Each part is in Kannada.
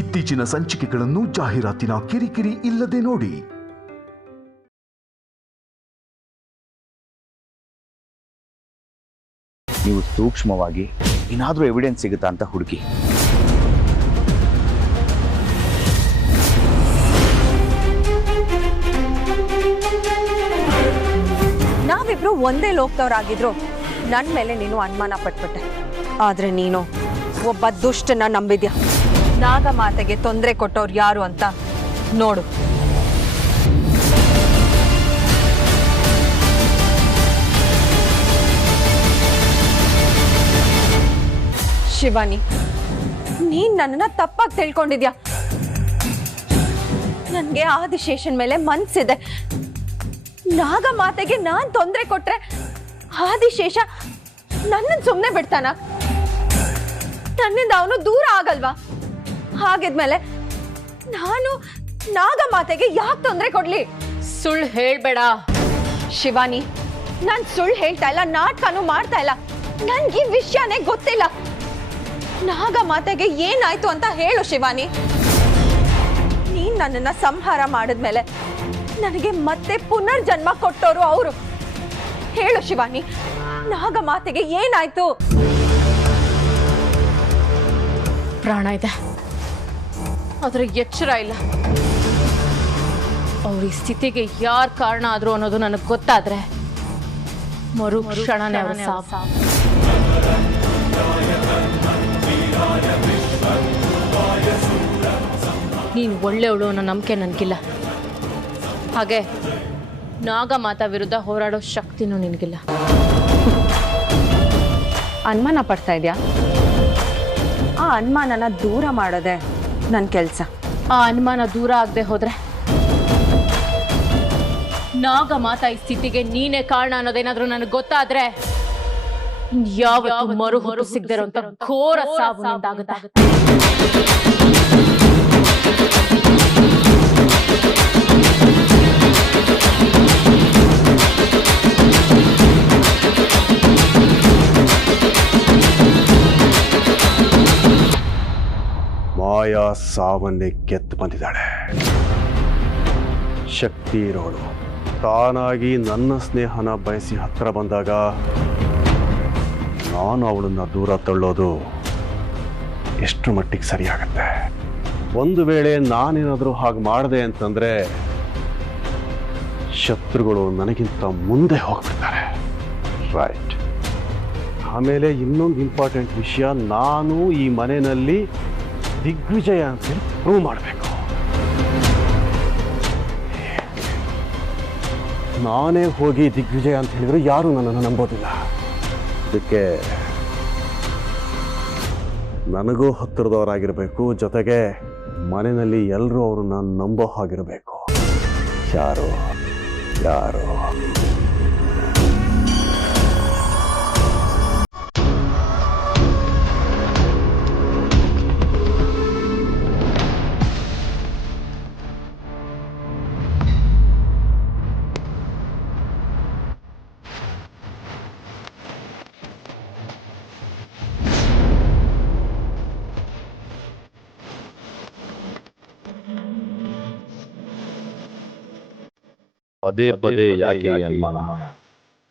ಇತ್ತೀಚಿನ ಸಂಚಿಕೆಗಳನ್ನು ಜಾಹೀರಾತಿನ ಕಿರಿಕಿರಿ ಇಲ್ಲದೆ ನೋಡಿ. ನೀವು ಸೂಕ್ಷ್ಮವಾಗಿ ಏನಾದರೂ ಎವಿಡೆನ್ಸ್ ಸಿಗುತ್ತಾ ಅಂತ ಹುಡುಕಿ. ನಾವಿಬ್ರು ಒಂದೇ ಲೋಕದವರಾಗಿದ್ರು ನನ್ನ ಮೇಲೆ ನೀನು ಅನುಮಾನ ಪಟ್ಬಿಟ್ಟೆ. ಆದ್ರೆ ನೀನು ಒಬ್ಬ ದುಷ್ಟನ ನಂಬಿದ್ಯಾ. ನಾಗಮಾತೆಗೆ ತೊಂದರೆ ಕೊಟ್ಟವ್ರು ಯಾರು ಅಂತ ನೋಡು. ಶಿವಾನಿ, ನೀನ್ ನನ್ನನ್ನ ತಪ್ಪಾಗಿ ತಿಳ್ಕೊಂಡಿದ್ಯಾ. ನನ್ಗೆ ಆದಿಶೇಷನ್ ಮೇಲೆ ಮನ್ಸಿದೆ. ನಾಗಮಾತೆಗೆ ನಾನ್ ತೊಂದರೆ ಕೊಟ್ರೆ ಆದಿಶೇಷ ನನ್ನನ್ನು ಸುಮ್ಮನೆ ಬಿಡ್ತಾನ? ನನ್ನಿಂದ ಅವನು ದೂರ ಆಗಲ್ವಾ? ಹಾಗಿದ್ಮೇಲೆ ನಾನು ನಾಗಮಾತೆಗೆ ಯಾಕೆ ತೊಂದರೆ ಕೊಡ್ಲಿ? ಸುಳ್ಳು ಹೇಳ್ಬೇಡ ಶಿವಾನಿ. ನಾನ್ ಸುಳ್ಳು ಹೇಳ್ತಾ ಇಲ್ಲ, ನಾಟಕನೂ ಮಾಡ್ತಾ ಇಲ್ಲ. ನನ್ಗೆ ಈ ವಿಷಯನೇ ಗೊತ್ತಿಲ್ಲ. ನಾಗಮಾತೆಗೆ ಏನಾಯ್ತು ಅಂತ ಹೇಳು ಶಿವಾನಿ. ನೀನ್ ನನ್ನನ್ನ ಸಂಹಾರ ಮಾಡಿದ್ಮೇಲೆ ನನಗೆ ಮತ್ತೆ ಪುನರ್ಜನ್ಮ ಕೊಟ್ಟೋರು ಅವರು. ಹೇಳು ಶಿವಾನಿ, ನಾಗಮಾತೆಗೆ ಏನಾಯ್ತು? ಪ್ರಾಣ ಇದೆ, ಆದ್ರೆ ಎಚ್ಚರ ಇಲ್ಲ. ಅವ್ರ ಈ ಸ್ಥಿತಿಗೆ ಯಾರು ಕಾರಣ ಆದ್ರು ಅನ್ನೋದು ನನಗೆ ಗೊತ್ತಾದ್ರೆ ಮರು ಕ್ಷಣನೇ ಅವರ ಸಾವು. ನೀನು ಒಳ್ಳೆಯವಳು ಅನ್ನೋ ನಂಬಿಕೆ ನನಗಿಲ್ಲ. ಹಾಗೆ ನಾಗಮಾತಾ ವಿರುದ್ಧ ಹೋರಾಡೋ ಶಕ್ತಿನೂ ನಿನಗಿಲ್ಲ. ಅನುಮಾನ ಪಡ್ತಾ ಇದೆಯಾ? ಆ ಅನುಮಾನನ ದೂರ ಮಾಡೋದೆ ನನ್ನ ಕೆಲಸ. ಆ ಅನುಮಾನ ದೂರ ಆಗದೆ ಹೋದ್ರೆ ನಾಗಮಾತಾ ಈ ಸ್ಥಿತಿಗೆ ನೀನೇ ಕಾರಣ ಅನ್ನೋದೇನಾದ್ರೂ ನನಗೆ ಗೊತ್ತಾದ್ರೆ ಯಾವತ್ತೂ ಮರು ಹೊರ ಸಿಗದಿರೋ ಅಂತ ಘೋರ ಸಾವು ನಿಂದಾಗುತ್ತೆ. ಮಾಯಾ ಸಾವನ್ನೇ ಗೆದ್ದು ಬಂದಿದ್ದಾಳೆ. ಶಕ್ತಿ ಇರೋಳು ತಾನಾಗಿ ನನ್ನ ಸ್ನೇಹನ ಬಯಸಿ ಹತ್ರ ಬಂದಾಗ ನಾನು ಅವಳನ್ನು ದೂರ ತಳ್ಳೋದು ಎಷ್ಟು ಮಟ್ಟಿಗೆ ಸರಿಯಾಗತ್ತೆ? ಒಂದು ವೇಳೆ ನಾನೇನಾದರೂ ಹಾಗೆ ಮಾಡಿದೆ ಅಂತಂದರೆ ಶತ್ರುಗಳು ನನಗಿಂತ ಮುಂದೆ ಹೋಗ್ಬಿಡ್ತಾರೆ. ರೈಟ್. ಆಮೇಲೆ ಇನ್ನೊಂದು ಇಂಪಾರ್ಟೆಂಟ್ ವಿಷಯ, ನಾನು ಈ ಮನೆಯಲ್ಲಿ ದಿಗ್ವಿಜಯ ಅಂತೇಳಿ ಪ್ರೂವ್ ಮಾಡಬೇಕು. ನಾನೇ ಹೋಗಿ ದಿಗ್ವಿಜಯ ಅಂತ ಹೇಳಿದ್ರು ಯಾರೂ ನನ್ನನ್ನು ನಂಬೋದಿಲ್ಲ. ಅದಕ್ಕೆ ನನಗೂ ಹತ್ತಿರದವರಾಗಿರಬೇಕು, ಜೊತೆಗೆ ಮನೆಯಲ್ಲಿ ಎಲ್ಲರೂ ಅವ್ರನ್ನ ನಂಬೋ ಹಾಗಿರಬೇಕು. ಯಾರು ಯಾರು ಪದೇ ಪದೇ ಯಾಕೆ ಅನುಮಾನ?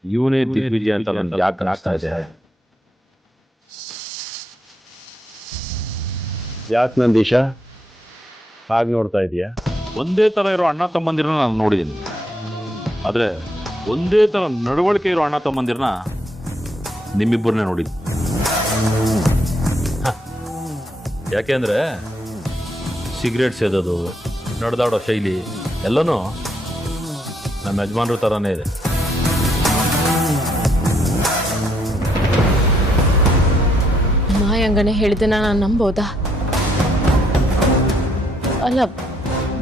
ಇವನೇ ದಿಗ್ವಿಜಯ ಅಂತ ನನ್ಗೆ ಯಾಕೆ ಅನಿಸ್ತಾ ಇದೆ? ಯಾಕೆ ನಂದೀಶ ಹಾಗೆ ನೋಡ್ತಾ ಇದೀಯಾ? ಒಂದೇ ಥರ ಇರೋ ಅಣ್ಣ ತಮ್ಮಂದಿರನ್ನ ನಾನು ನೋಡಿದ್ದೀನಿ, ಆದರೆ ಒಂದೇ ಥರ ನಡವಳಿಕೆ ಇರೋ ಅಣ್ಣ ತಮ್ಮಂದಿರನ್ನ ನಿಮ್ಮಿಬ್ಬರನ್ನೇ ನೋಡಿದ್ದೀನಿ. ಯಾಕೆಂದರೆ ಸಿಗರೇಟ್ ಸೇದೋದು, ನಡೆದಾಡೋ ಶೈಲಿ ಎಲ್ಲನೂ ನಮ್ಮ ಯಜಮಾನ್ರ ಥರನೇ ಇದೆ. ಮಾಯಾಂಗನೆ ಹೇಳಿದ್ದನ್ನ ನಾನು ನಂಬೋದಾ? ಅಲ್ಲ,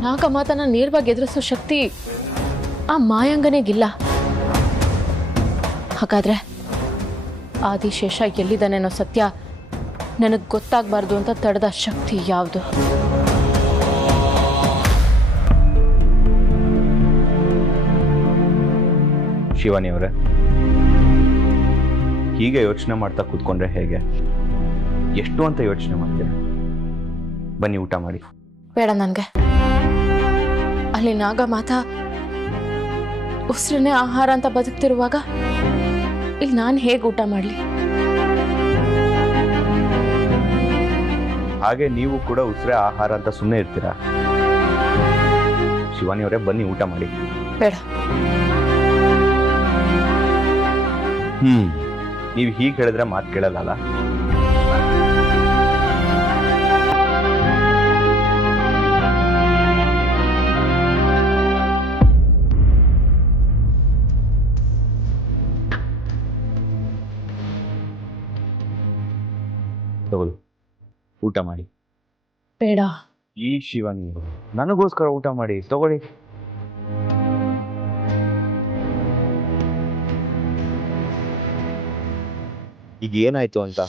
ನಾಗಮಾತನ ನೇರವಾಗಿ ಎದುರಿಸೋ ಶಕ್ತಿ ಆ ಮಾಯಾಂಗನೆಗಿಲ್ಲ. ಹಾಗಾದ್ರೆ ಆದಿಶೇಷ ಎಲ್ಲಿದ್ದಾನೆ ಅನ್ನೋ ಸತ್ಯ ನನಗೆ ಗೊತ್ತಾಗಬಾರ್ದು ಅಂತ ತಡೆದ ಶಕ್ತಿ ಯಾವುದು? ಶಿವಾನಿಯವರೇ, ಹೀಗೆ ಯೋಚನೆ ಮಾಡ್ತಾ ಕೂತ್ಕೊಂಡ್ರೆ ಹೇಗೆ? ಎಷ್ಟು ಅಂತ ಯೋಚನೆ ಮಾಡ್ತೀರ? ಬನ್ನಿ ಊಟ ಮಾಡಿ. ಬೇಡ ನನಗೆ. ಅಲ್ಲಿ ನಾಗ ಮಾತ ಉಸಿರನ್ನೇ ಆಹಾರ ಅಂತ ಬದುಕ್ತಿರುವಾಗ ಇಲ್ಲಿ ನಾನು ಹೇಗೆ ಊಟ ಮಾಡಲಿ? ಹಾಗೆ ನೀವು ಕೂಡ ಉಸಿರೇ ಆಹಾರ ಅಂತ ಸುಮ್ಮನೆ ಇರ್ತೀರಾ? ಶಿವಾನಿ ಅವರೇ ಬನ್ನಿ ಊಟ ಮಾಡಿ. ಬೇಡ. ನೀವು ಹೀಗೆ ಹೇಳಿದ್ರೆ ಮಾತು ಕೇಳಲ್ಲ. ತಗೊಳ್ಳಿ ಊಟ ಮಾಡಿ. ಬೇಡ. ಈ ಶಿವಾನಿ ನನಗೋಸ್ಕರ ಊಟ ಮಾಡಿ, ತಗೊಳ್ಳಿ. ಈಗ ಏನಾಯ್ತು ಅಂತ?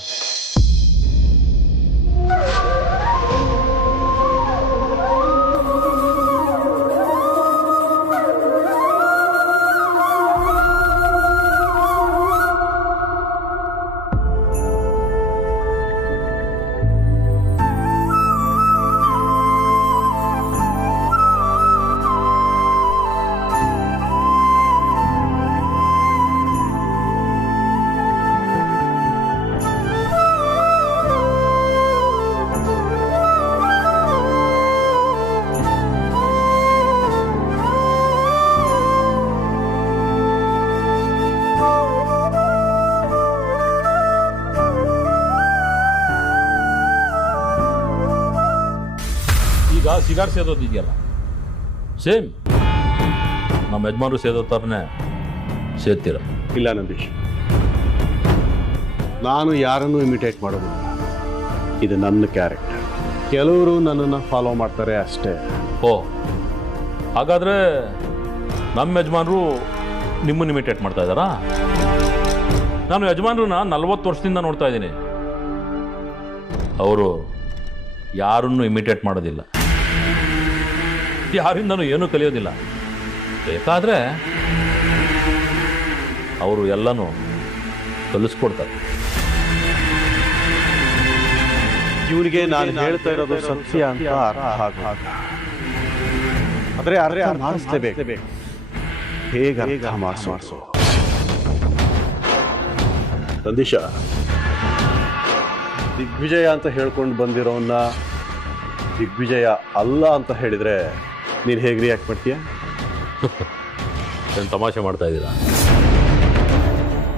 ಈಗ ಸಿಗಾರ್ ಸೇದೋದಿದೆಯಲ್ಲ, ಸೇಮ್ ನಮ್ಮ ಯಜಮಾನರು ಸೇದೋ ಥರನೇ ಸೇದ್ತೀರ. ಇಲ್ಲ ನಂದೀಶ್, ನಾನು ಯಾರನ್ನೂ ಇಮಿಟೇಟ್ ಮಾಡೋದಿಲ್ಲ. ಇದು ನನ್ನ ಕ್ಯಾರೆಕ್ಟರ್. ಕೆಲವರು ನನ್ನನ್ನು ಫಾಲೋ ಮಾಡ್ತಾರೆ ಅಷ್ಟೇ. ಓ, ಹಾಗಾದರೆ ನಮ್ಮ ಯಜಮಾನರು ನಿಮ್ಮನ್ನು ಇಮಿಟೇಟ್ ಮಾಡ್ತಾ ಇದ್ದಾರಾ? ನಾನು ಯಜಮಾನ್ರನ್ನ 40 ವರ್ಷದಿಂದ ನೋಡ್ತಾ ಇದ್ದೀನಿ. ಅವರು ಯಾರನ್ನು ಇಮಿಟೇಟ್ ಮಾಡೋದಿಲ್ಲ, ಯಾರಿಂದನೂ ಏನೂ ಕಲಿಯೋದಿಲ್ಲ. ಬೇಕಾದರೆ ಅವರು ಎಲ್ಲನೂ ಕಲಿಸ್ಕೊಡ್ತಾರೆ. ಇವನಿಗೆ ನಾನು ಹೇಳ್ತಾ ಇರೋದು ಸತ್ಯ ಅಂತ ಅರ್ಥ ಆದರೆ ಅರ್ಥ ಮಾಡಿಸ್ಲೇಬೇಕು. ಹೇಗೆ ಅರ್ಥ ಮಾಡಿಸೋ ನಂದೀಶ, ದಿಗ್ವಿಜಯ ಅಂತ ಹೇಳ್ಕೊಂಡು ಬಂದಿರೋನ್ನ ದಿಗ್ವಿಜಯ ಅಲ್ಲ ಅಂತ ಹೇಳಿದ್ರೆ ನೀನು ಹೇಗೆ ರಿಯಾಕ್ಟ್ ಮಾಡ್ತೀಯ? ಏನು ತಮಾಷೆ ಮಾಡ್ತಾ ಇದ್ದೀರಾ?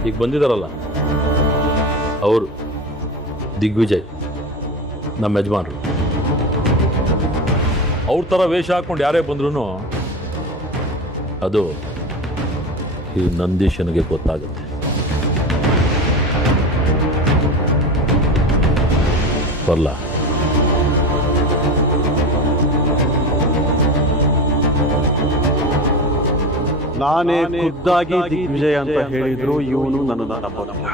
ಈಗ ಬಂದಿದ್ದಾರಲ್ಲ ಅವರು ದಿಗ್ವಿಜಯ್, ನಮ್ಮ ಯಜಮಾನರು. ಅವ್ರ ಥರ ವೇಷ ಹಾಕ್ಕೊಂಡು ಯಾರೇ ಬಂದ್ರೂ ಅದು ಈ ನಂದೀಶನಿಗೆ ಗೊತ್ತಾಗುತ್ತೆ. ಬರಲ್ಲ. ನಾನೇ ಖುದ್ದಾಗಿ ದಿಗ್ವಿಜಯ ಅಂತ ಹೇಳಿದ್ರು ಇವನು ನನ್ನನ್ನು ನಂಬೋದಿಲ್ಲ.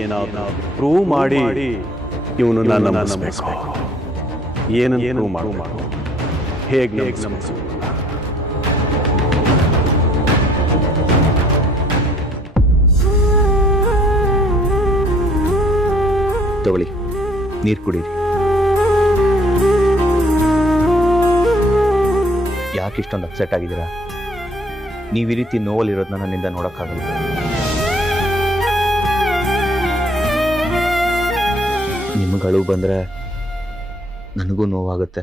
ಏನಾದ್ರು ಪ್ರೂವ್ ಮಾಡಿ ಇವನು ನನ್ನ ನಂಬಿಸ್ಬೇಕು. ಏನನ್ನು ಪ್ರೂವ್ ಮಾಡು, ಹೇಗೆ ನಂಬಿಸು? ತಗೊಳ್ಳಿ, ನೀರು ಕುಡೀರಿ. ಯಾಕೆ ಇಷ್ಟೊಂದು ಅಪ್ಸೆಟ್ ಆಗಿದ್ದೀರಾ? ನೀವು ಈ ರೀತಿ ನೋವಲ್ಲಿರೋದನ್ನ ನನ್ನಿಂದ ನೋಡೋಕ್ಕಾಗಲ್ಲ. ನಿಮಗಳು ಬಂದರೆ ನನಗೂ ನೋವಾಗುತ್ತೆ.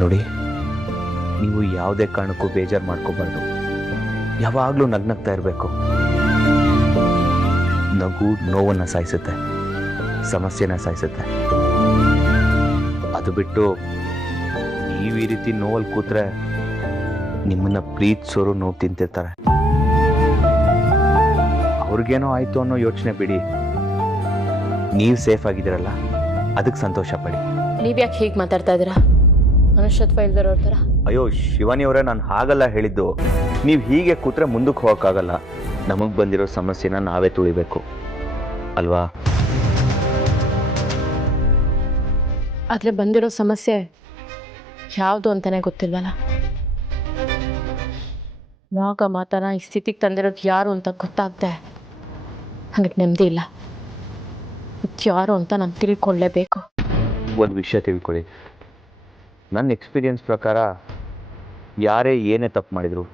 ನೋಡಿ, ನೀವು ಯಾವುದೇ ಕಾರಣಕ್ಕೂ ಬೇಜಾರು ಮಾಡ್ಕೋಬಾರ್ದು. ಯಾವಾಗಲೂ ನಗ್ನಗ್ತಾ ಇರಬೇಕು. ನಗು ನೋವನ್ನು ಸಾಯಿಸುತ್ತೆ, ಸಮಸ್ಯೆನ ಸಾಯಿಸುತ್ತೆ. ಅದು ಬಿಟ್ಟು ನೀವು ಈ ರೀತಿ ನೋವಲ್ಲಿ ಕೂತ್ರೆ ನಿಮ್ಮನ್ನ ಪ್ರೀತಿಸೋರು ನೋವು ತಿಂತಿರ್ತಾರೆ. ಅವ್ರಿಗೇನೋ ಆಯಿತು ಅನ್ನೋ ಯೋಚನೆ ಬಿಡಿ. ನೀವು ಸೇಫ್ ಆಗಿದ್ದೀರಲ್ಲ, ಅದಕ್ಕೆ ಸಂತೋಷ ಪಡಿ. ನೀವ್ಯಾಕೆ ಹೀಗೆ ಮಾತಾಡ್ತಾ ಇದ್ದೀರಾ? ಮನುಷ್ಯತ್ವ ಇಲ್ದಿರೋರ ಥರ. ಅಯ್ಯೋ ಶಿವಾನಿ ಅವರೇ, ನಾನು ಹಾಗಲ್ಲ ಹೇಳಿದ್ದು. ನೀವು ಹೀಗೆ ಕೂತ್ರೆ ಮುಂದಕ್ಕೆ ಹೋಗೋಕ್ಕಾಗಲ್ಲ. ನಮಗೆ ಬಂದಿರೋ ಸಮಸ್ಯೆನ ನಾವೇ ತುಳಿಬೇಕು ಅಲ್ವಾ? ಆದರೆ ಬಂದಿರೋ ಸಮಸ್ಯೆ ಯಾವುದು ಅಂತಲೇ ಗೊತ್ತಿಲ್ವಲ್ಲ. ನಾಗ ಮಾತನ ಈ ಸ್ಥಿತಿಗೆ ತಂದಿರೋದು ಯಾರು ಅಂತ ಗೊತ್ತಾಗ್ದೆ ನನಗೆ ನೆಮ್ಮದಿ ಇಲ್ಲ. ಯಾರು ಅಂತ ನಾನು ತಿಳ್ಕೊಳ್ಳೇಬೇಕು. ಒಂದು ವಿಷಯ ತಿಳ್ಕೊಳ್ಳಿ, ನನ್ನ ಎಕ್ಸ್ಪೀರಿಯನ್ಸ್ ಪ್ರಕಾರ ಯಾರೇ ಏನೇ ತಪ್ಪು ಮಾಡಿದ್ರು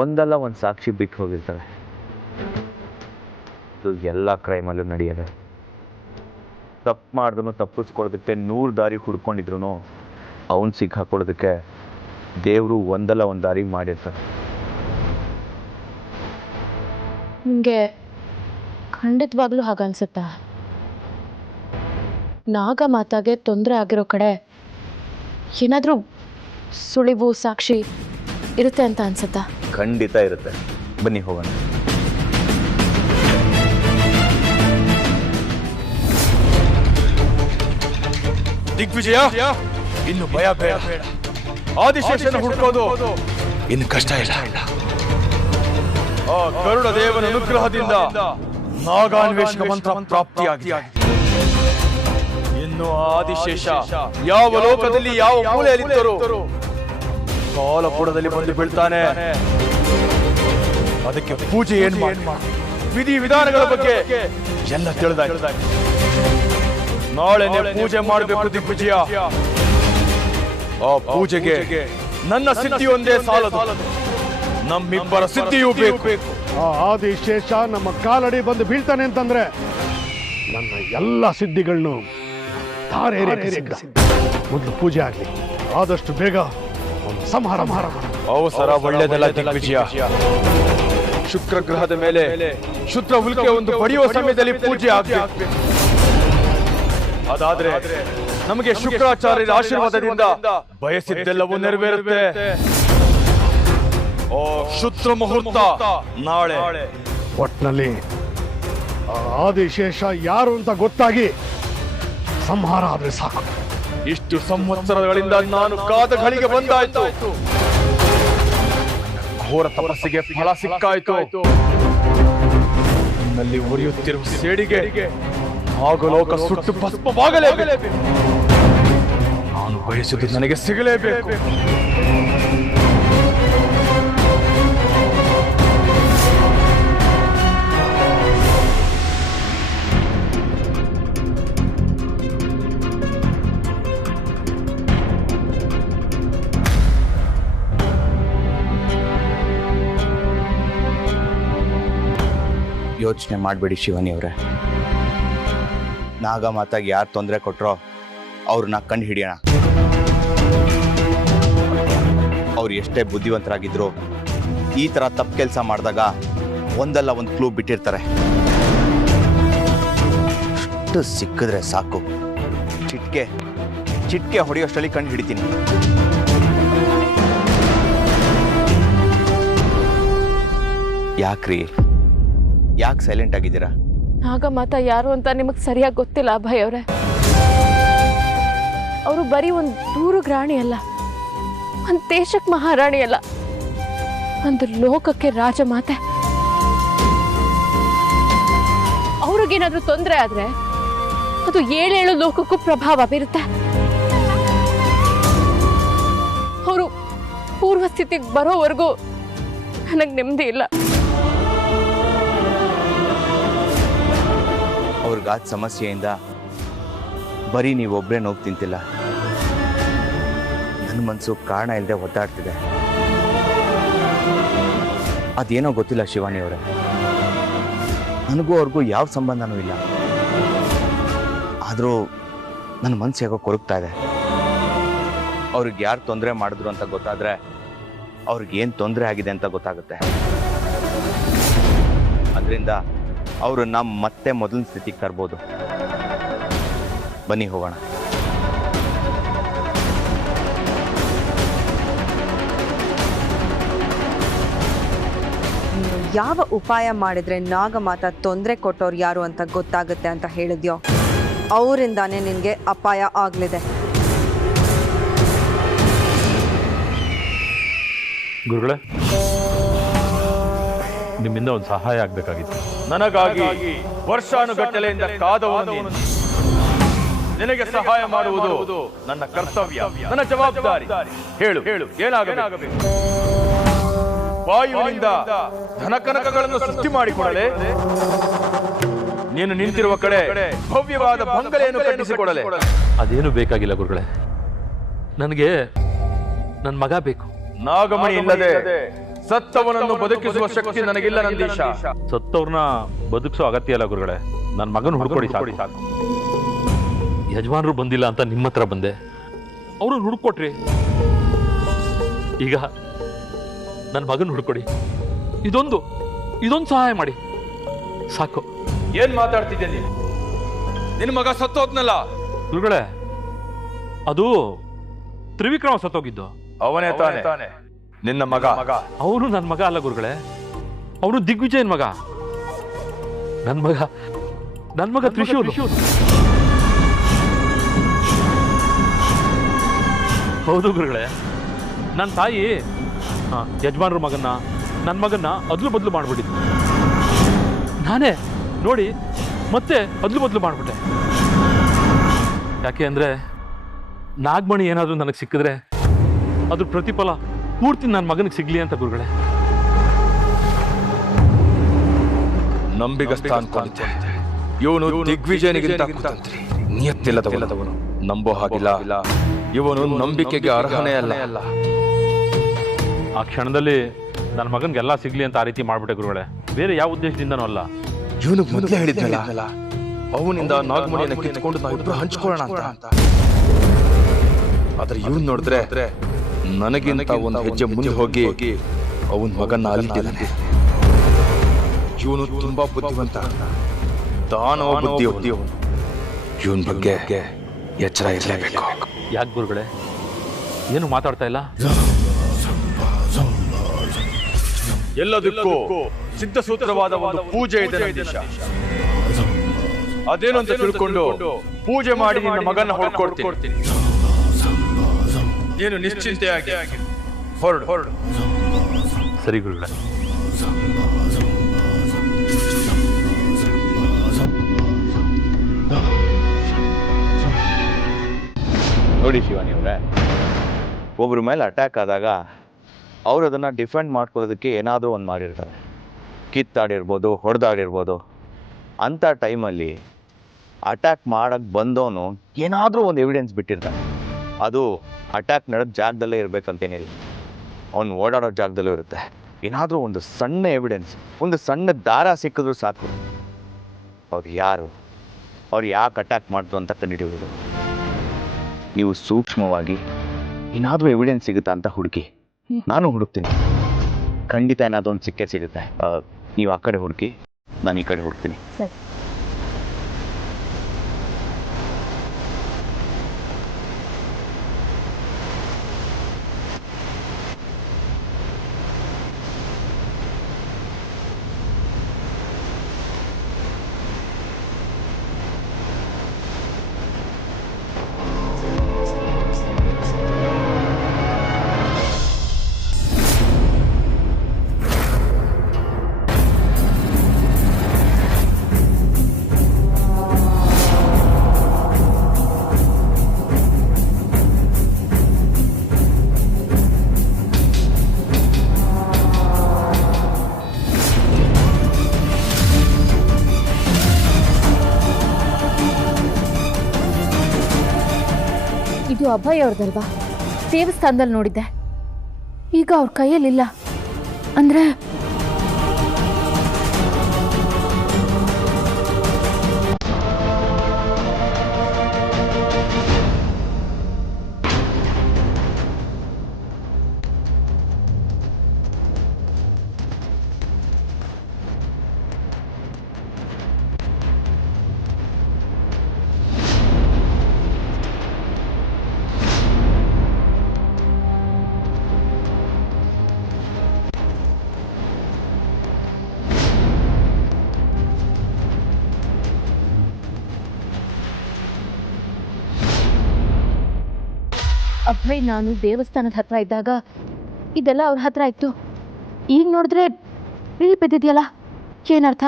ಒಂದಲ್ಲ ಒಂದು ಸಾಕ್ಷಿ ಬಿಟ್ಟು ಹೋಗಿರ್ತಾರೆ. ಇದು ಎಲ್ಲ ಕ್ರೈಮಲ್ಲೂ ನಡೆಯೋದೆ. ತಪ್ಪು ಮಾಡಿದ್ರು ತಪ್ಪಿಸ್ಕೊಳ್ಳೋದಕ್ಕೆ 100 ದಾರಿ ಹುಡ್ಕೊಂಡಿದ್ರು ಅವನು ಸಿಕ್ಕಾಕೊಳ್ಳೋದಕ್ಕೆ ದೇವರು ಒಂದಲ್ಲ ಒಂದು ದಾರಿ ಮಾಡಿರ್ತಾರೆ. ನಿಮಗೆ ಖಂಡಿತವಾಗ್ಲೂ ಹಾಗನ್ಸುತ್ತಾ? ನಾಗಮಾತಾಗೆ ತೊಂದರೆ ಆಗಿರೋ ಕಡೆ ಏನಾದರೂ ಸುಳಿವು ಸಾಕ್ಷಿ ಇರುತ್ತೆ ಅಂತ ಅನ್ಸುತ್ತಾ? ಖಂಡಿತ ಇರುತ್ತೆ. ಬನ್ನಿ ಹೋಗೋಣ. ದಿಗ್ವಿಜಯ, ಇನ್ನು ಭಯ ಬೇಡ. ಆದಿಶೇಷನ ಹುಡುಕೋದು ಇನ್ನು ಕಷ್ಟ ಇಲ್ಲ. ಆ ಗರುಡ ದೇವನ ಅನುಗ್ರಹದಿಂದ ನಾಗಾನ್ವೇಷಕ ಮಂತ್ರ ಪ್ರಾಪ್ತಿಯಾಗಿದೆ. ಇನ್ನು ಆದಿಶೇಷ ಯಾವ ಲೋಕದಲ್ಲಿ ಯಾವ ಮೂಲೆಯಲ್ಲಿದ್ದರೂ ಕಾಲಪುರದಲ್ಲಿ ಬಂದು ಬೀಳ್ತಾನೆ. ಅದಕ್ಕೆ ಪೂಜೆ ಏನ್ ಮಾಡಿ, ವಿಧಿ ವಿಧಾನಗಳ ಬಗ್ಗೆ ಎಲ್ಲ ತಿಳಿದ ನಾಳೆನೆ ಪೂಜೆ ಮಾಡಬೇಕು ದಿಗ್ವಿಜಯ. ಆ ಪೂಜೆಗೆ ನನ್ನ ಸಿದ್ಧಿ ಒಂದೇ ಸಾಲದು, ನಮ್ಮಿಬ್ಬರ ಸಿದ್ಧಿಯೂ ಬೇಕು. ಆ ಆದಿಶೇಷ ನಮ್ಮ ಕಾಲಡಿ ಬಂದು ಬೀಳ್ತಾನೆ ಅಂತಂದ್ರೆ ನನ್ನ ಎಲ್ಲ ಸಿದ್ಧಿಗಳನ್ನು ಮೊದಲು ಪೂಜೆ ಆಗ್ಲಿ, ಆದಷ್ಟು ಬೇಗ ಒಂದು ಸಂಹಾರ ಮಾಡ. ಅವಸರ ಒಳ್ಳೆಯದಲ್ಲ ದಿಗ್ವಿಜಯ. ಶುಕ್ರ ಗ್ರಹದ ಮೇಲೆ ಶುದ್ರ ಉಲ್ಕೆ ಒಂದು ಬಡಿಯುವ ಸಮಯದಲ್ಲಿ ಪೂಜೆ ಆಗಬೇಕು. ಅದಾದ್ರೆ ನಮಗೆ ಶುಕ್ರಾಚಾರ್ಯರ ಆಶೀರ್ವಾದದಿಂದ ಬಯಸಿದ್ದೆಲ್ಲವೂ ನೆರವೇರುತ್ತೆ. ಓ ಶುದ್ರ ಮುಹೂರ್ತ ನಾಳೆ. ಒಟ್ನಲ್ಲಿ ಆ ಆದಿಶೇಷ ಯಾರು ಅಂತ ಗೊತ್ತಾಗಿ ಸಂಹಾರ ಆದ್ರೆ ಸಾಕು. ಇಷ್ಟು ಸಂವತ್ಸರಗಳಿಂದ ನಾನು ಕಾದ ಘಳಿಗೆ ಬಂದಾಯ್ತು. ಘೋರ ತಪಸ್ಸಿಗೆ ಫಲ ಸಿಕ್ಕಾಯ್ತು. ನನ್ನಲ್ಲಿ ಉರಿಯುತ್ತಿರುವ ಸೇಡಿಗೆ ನಾಗಲೋಕ ಸುಟ್ಟು ಭಸ್ಮವಾಗಲೇಬೇಕು. ನಾನು ಬಯಸುವುದು ನನಗೆ ಸಿಗಲೇಬೇಕು. ಯೋಚನೆ ಮಾಡಬೇಡಿ ಶಿವಾನಿ ಅವರೇ. ನಾಗಮಾತಾಗೆ ಯಾರು ತೊಂದರೆ ಕೊಟ್ಟರೋ ಅವ್ರನ್ನ ಕಂಡು ಹಿಡಿಯೋಣ. ಅವ್ರು ಎಷ್ಟೇ ಬುದ್ಧಿವಂತರಾಗಿದ್ರು ಈ ಥರ ತಪ್ಪು ಕೆಲಸ ಮಾಡಿದಾಗ ಒಂದಲ್ಲ ಒಂದು ಕ್ಲೂ ಬಿಟ್ಟಿರ್ತಾರೆ. ಅಷ್ಟು ಸಿಕ್ಕಿದ್ರೆ ಸಾಕು, ಚಿಟ್ಕೆ ಹೊಡೆಯೋಷ್ಟರಲ್ಲಿ ಕಂಡು ಹಿಡಿತೀನಿ. ಯಾಕೆ ಸೈಲೆಂಟ್ ಆಗಿದ್ದೀರಾ? ನಾಗಮಾತಾ ಯಾರು ಅಂತ ನಿಮಗೆ ಸರಿಯಾಗಿ ಗೊತ್ತಿಲ್ಲ ಅಭಯ್ ಅವರೇ. ಅವರು ಬರೀ ಒಂದು ದೂರದ ರಾಣಿ ಅಲ್ಲ, ಒಂದು ದೇಶಕ್ಕೆ ಮಹಾರಾಣಿ ಅಲ್ಲ, ಒಂದು ಲೋಕಕ್ಕೆ ರಾಜಮಾತೆ. ಅವ್ರಿಗೇನಾದ್ರೂ ತೊಂದರೆ ಆದ್ರೆ ಅದು 7 ಲೋಕಕ್ಕೂ ಪ್ರಭಾವ ಬೀರುತ್ತೆ. ಅವರು ಪೂರ್ವ ಸ್ಥಿತಿಗೆ ಬರೋವರೆಗೂ ನನಗೆ ನೆಮ್ಮದಿ ಇಲ್ಲ. ಅವ್ರಿಗಾದ ಸಮಸ್ಯೆಯಿಂದ ಬರೀ ನೀವೊಬ್ಬರೇ ನೋವು ತಿಂತಿಲ್ಲ, ನನ್ನ ಮನಸ್ಸು ಕಾರಣ ಇಲ್ಲದೆ ಒದ್ದಾಡ್ತಿದೆ. ಅದೇನೋ ಗೊತ್ತಿಲ್ಲ ಶಿವಾನಿ ಅವರೇ, ನನಗೂ ಅವ್ರಿಗೂ ಯಾವ ಸಂಬಂಧನೂ ಇಲ್ಲ. ಆದರೂ ನನ್ನ ಮನಸ್ಸು ಹೇಗೋ ಕೊರಗ್ತಾ ಇದೆ. ಅವ್ರಿಗೆ ಯಾರು ತೊಂದರೆ ಮಾಡಿದ್ರು ಅಂತ ಗೊತ್ತಾದರೆ ಅವ್ರಿಗೇನು ತೊಂದರೆ ಆಗಿದೆ ಅಂತ ಗೊತ್ತಾಗುತ್ತೆ. ಅದರಿಂದ ಅವರು ಮತ್ತೆ ಮೊದಲಿನ ಸ್ಥಿತಿಗೆ ತರ್ಬೋದು. ಬನ್ನಿ ಹೋಗೋಣ. ಯಾವ ಉಪಾಯ ಮಾಡಿದ್ರೆ ನಾಗಮಾತಾ ತೊಂದರೆ ಕೊಟ್ಟವ್ರು ಯಾರು ಅಂತ ಗೊತ್ತಾಗುತ್ತೆ ಅಂತ ಹೇಳಿದ್ಯೋ ಅವರಿಂದಾನೇ ನಿನಗೆ ಅಪಾಯ ಆಗಲಿದೆ. ಗುರುಗಳೇ, ನಿಮ್ಮಿಂದ ಒಂದು ಸಹಾಯ ಆಗಬೇಕಾಗಿತ್ತು. ನನಗಾಗಿ ವರ್ಷಾನುಗಟ್ಟಲೆಯಿಂದ ಕಾದವನು ನಿನಗೆ ಸಹಾಯ ಮಾಡುವುದು ನನ್ನ ಕರ್ತವ್ಯ, ನನ್ನ ಜವಾಬ್ದಾರಿ. ಹೇಳು ಏನಾಗಬೇಕು? ವಾಯುವಿನಿಂದ ಧನಕನಕಗಳನ್ನು ಸೃಷ್ಟಿ ಮಾಡಿಕೊಡಲೇ? ನೀನು ನಿಂತಿರುವ ಕಡೆ ಭವ್ಯವಾದ ಬಂಗಲೆಯನ್ನು ಕಟ್ಟಿಸಿಕೊಡಲೆ. ಅದೇನು ಬೇಕಾಗಿಲ್ಲ ಗುರುಗಳೇ, ನನಗೆ ನನ್ನ ಮಗ ಬೇಕು. ನಾಗಮಣಿ ಇಲ್ಲದೆ ಸತ್ತವನನ್ನು ಬದುಕಿಸುವ ಶಕ್ತಿ ನನಗಿಲ್ಲ ನಂದೀಶ. ಸತ್ತವ್ರನ್ನ ಬದುಕಿಸೋ ಅಗತ್ಯ ಇಲ್ಲ ಗುರುಗಳೇ, ನನ್ನ ಮಗನ ಹುಡ್ಕೊಡಿ ಸಾಕು. ಯಜಮಾನರು ಬಂದಿಲ್ಲ ಅಂತ ನಿಮ್ಮ ಹತ್ರ ಬಂದೆ, ಅವ್ರನ್ನ ಹುಡ್ಕೊಟ್ರಿ. ಈಗ ನನ್ನ ಮಗನ ಹುಡ್ಕೊಡಿ, ಇದೊಂದು ಸಹಾಯ ಮಾಡಿ ಸಾಕು. ಏನ್ ಮಾತಾಡ್ತಿದ್ದೆ ನೀನು? ನಿನ್ನ ಮಗ ಸತ್ತೋದ್ನಲ್ಲ. ಗುರುಗಳೇ, ಅದು ತ್ರಿವಿಕ್ರಮ ಸತ್ತೋಗಿದ್ದು. ಅವನೇ ತಾನೆ ನಿನ್ನ ಮಗ. ಅವನು ನನ್ನ ಮಗ ಅಲ್ಲ ಗುರುಗಳೇ, ಅವನು ದಿಗ್ವಿಜಯನ್ ಮಗ. ನನ್ನ ಮಗ ತ್ರಿಶೂಲ್. ಹೌದು ಗುರುಗಳೇ, ನನ್ನ ತಾಯಿ ಯಜಮಾನ್ರ ಮಗನ್ನ ನನ್ನ ಮಗನ್ನ ಅದ್ಲು ಬದ್ಲು ಮಾಡ್ಬಿಟ್ಟಿದ್ದು. ನಾನೇ ನೋಡಿ ಮತ್ತೆ ಅದ್ಲು ಬದ್ಲು ಮಾಡ್ಬಿಟ್ಟೆ. ಯಾಕೆ ಅಂದ್ರೆ ನಾಗಮಣಿ ಏನಾದರೂ ನನಗೆ ಸಿಕ್ಕಿದ್ರೆ ಅದ್ರ ಪ್ರತಿಫಲ ಪೂರ್ತಿ ನನ್ನ ಮಗನಿಗೆ ಸಿಗ್ಲಿ ಅಂತ ಗುರುಗಳೇ. ನಂಬಿಗಸ್ತ ಅನ್ಕೊಂಡೆ. ಇವನು ದಿಗ್ವಿಜಯನಿಗಿಂತ ಕುತಂತ್ರಿ, ನಿಯತ್ತಿಲ್ಲದವನು, ನಂಬೋ ಹಾಗಿಲ್ಲ. ಇವನು ನಂಬಿಕೆಗೆ ಅರ್ಹನೇ ಅಲ್ಲ. ಆ ಕ್ಷಣದಲ್ಲಿ ನನ್ನ ಮಗನಿಗೆಲ್ಲ ಸಿಗ್ಲಿ ಅಂತ ಆ ರೀತಿ ಮಾಡ್ಬಿಟ್ಟೆ ಗುರುಗಳೇ, ಬೇರೆ ಯಾವ ಉದ್ದೇಶದಿಂದನೂ ಅಲ್ಲ. ಇವನು ಮೊದಲೇ ಹೇಳಿದ್ನಲ್ಲ, ಅವನಿಂದ ನಾಗಮಣಿಯನ್ನು ಕಿತ್ಕೊಂಡು ನಾವಿಬ್ರು ಹಂಚ್ಕೊಳ್ಳೋಣ ಅಂತ. ಆದ್ರೆ ಇವನು ನೋಡಿದ್ರೆ ನನಗಿಂತ ಒಂದು ಹೆಜ್ಜೆ ಮುಂದೆ ಹೋಗಿ ಅವನ ಮಗನ್ನ ಅಲ್ಲಿದ್ದಾನೆ. ಇವನು ತುಂಬಾ ಬುದ್ಧಿವಂತ, ದಾನವ ಬುದ್ಧಿ. ಇವನ್ ಬಗ್ಗೆ ಎಚ್ಚರ ಇರಲೇಬೇಕು. ಯಾಕೆ ಗುರುಗಳೇ ಏನು ಮಾತಾಡ್ತಾ ಇಲ್ಲ? ಎಲ್ಲದಕ್ಕೂ ಸಿದ್ಧಸೂತ್ರವಾದ ಒಂದು ಪೂಜೆ ಇದೆ ನಂದೀಶ. ಅದೇನು ಅಂತ ತಿಳ್ಕೊಂಡು ಪೂಜೆ ಮಾಡಿ ನಿನ್ನ ಮಗನ್ನ ಹೊಡ್ಕೊಡ್ತೀನಿ. ಏನು ನಿಶ್ಚಿಂತೆಯಾಗಿ ಹೊರಡು. ಸರಿ ಗುರುಗಳೇ. ನೋಡಿ ಶಿವಾನಿ ಅವರೇ, ಒಬ್ಬರ ಮೇಲೆ ಅಟ್ಯಾಕ್ ಆದಾಗ ಅವರು ಅದನ್ನು ಡಿಫೆಂಡ್ ಮಾಡ್ಕೊಳ್ಳೋದಕ್ಕೆ ಏನಾದರೂ ಒಂದು ಮಾಡಿರ್ತಾರೆ. ಕಿತ್ತಾಡಿರ್ಬೋದು, ಹೊಡೆದಾಡಿರ್ಬೋದು. ಅಂಥ ಟೈಮಲ್ಲಿ ಅಟ್ಯಾಕ್ ಮಾಡೋಕ್ಕೆ ಬಂದವನು ಏನಾದರೂ ಒಂದು ಎವಿಡೆನ್ಸ್ ಬಿಟ್ಟಿರ್ತಾನೆ. ಅದು ಅಟ್ಯಾಕ್ ನಡೆದ ಜಾಗದಲ್ಲೇ ಇರಬೇಕಂತೇನಿಲ್ಲ, ಅವನು ಓಡಾಡೋ ಜಾಗದಲ್ಲೂ ಇರುತ್ತೆ. ಏನಾದರೂ ಒಂದು ಸಣ್ಣ ಎವಿಡೆನ್ಸ್, ಒಂದು ಸಣ್ಣ ದಾರ ಸಿಕ್ಕಿದ್ರೂ ಸಾಕು, ಅವ್ರು ಯಾರು, ಅವ್ರು ಯಾಕೆ ಅಟ್ಯಾಕ್ ಮಾಡಿದ್ರು ಅಂತ ಕಂಡುಹಿಡಿಯೋದು. ನೀವು ಸೂಕ್ಷ್ಮವಾಗಿ ಏನಾದರೂ ಎವಿಡೆನ್ಸ್ ಸಿಗುತ್ತಾ ಅಂತ ಹುಡುಕಿ. ನಾನು ಹುಡುಕ್ತೀನಿ, ಖಂಡಿತ ಏನಾದರೂ ಒಂದು ಸಿಕ್ಕೇ ಸಿಗುತ್ತೆ. ನೀವು ಆ ಕಡೆ ಹುಡುಕಿ, ನಾನು ಈ ಕಡೆ ಹುಡುಕ್ತೀನಿ. ಇದು ಅಭಯ್ ಅವ್ರದಲ್ವಾ? ದೇವಸ್ಥಾನದಲ್ಲಿ ನೋಡಿದ್ದೆ, ಈಗ ಅವ್ರ ಕೈಯಲ್ಲಿಲ್ಲ ಅಂದ್ರೆ ಅಭಯ್ ನಾನು ದೇವಸ್ಥಾನದ ಹತ್ರ ಇದ್ದಾಗ ಇದೆಲ್ಲ ಅವ್ರ ಹತ್ರ ಇತ್ತು. ಈಗ ನೋಡಿದ್ರೆ ಇಲ್ಲಿ ಬಿದ್ದಿದೆಯಲ್ಲ, ಏನರ್ಥ?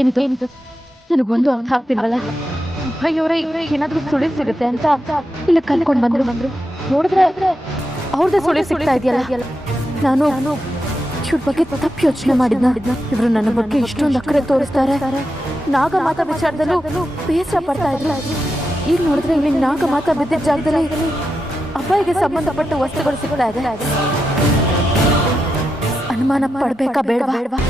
ಏನಿದು ನನಗೊಂದು ಅರ್ಥ ಆಗ್ತಿಲ್ವಲ್ಲ. ಅಯ್ಯೋರೇ ಏನಾದ್ರೂ ಸುಳಿ ಸಿಗುತ್ತೆ ಅಂತ ಇಲ್ಲಿ ಕಲ್ಕೊಂಡು ಬಂದ್ರು. ನೋಡಿದ್ರೆ ಅವ್ರದ್ದೇ ಸುಳಿ ಸಿಗ್ತಾ ಇದೆಯಲ್ಲ. ನಾನು ಇವ್ರ ಬಗ್ಗೆ ತಪ್ಪು ಯೋಚನೆ ಮಾಡಿದ್ನ. ಇವರು ನನ್ನ ಬಗ್ಗೆ ಇಷ್ಟೊಂದು ಅಕ್ಕರೆ ತೋರಿಸ್ತಾರೆ. ನಾಗಮಾತ ವಿಚಾರದಲ್ಲೂ ಬೇಸರ ಪಡ್ತಾ ಇದ್ರು. ಈಗ ನೋಡಿದ್ರೆ ಇಲ್ಲಿ ನಾಗಮಾತ ಬಿದ್ದಿದ್ದ ಜಾಗದಲ್ಲಿ ಅಬ್ಬಾಯಿಗೆ ಸಂಬಂಧಪಟ್ಟ ವಸ್ತುಗಳು ಸಿಗ್ತಾ ಇದೆ. ಅನುಮಾನ ಪಡ್ಬೇಕಾ ಬೇಡವಾ?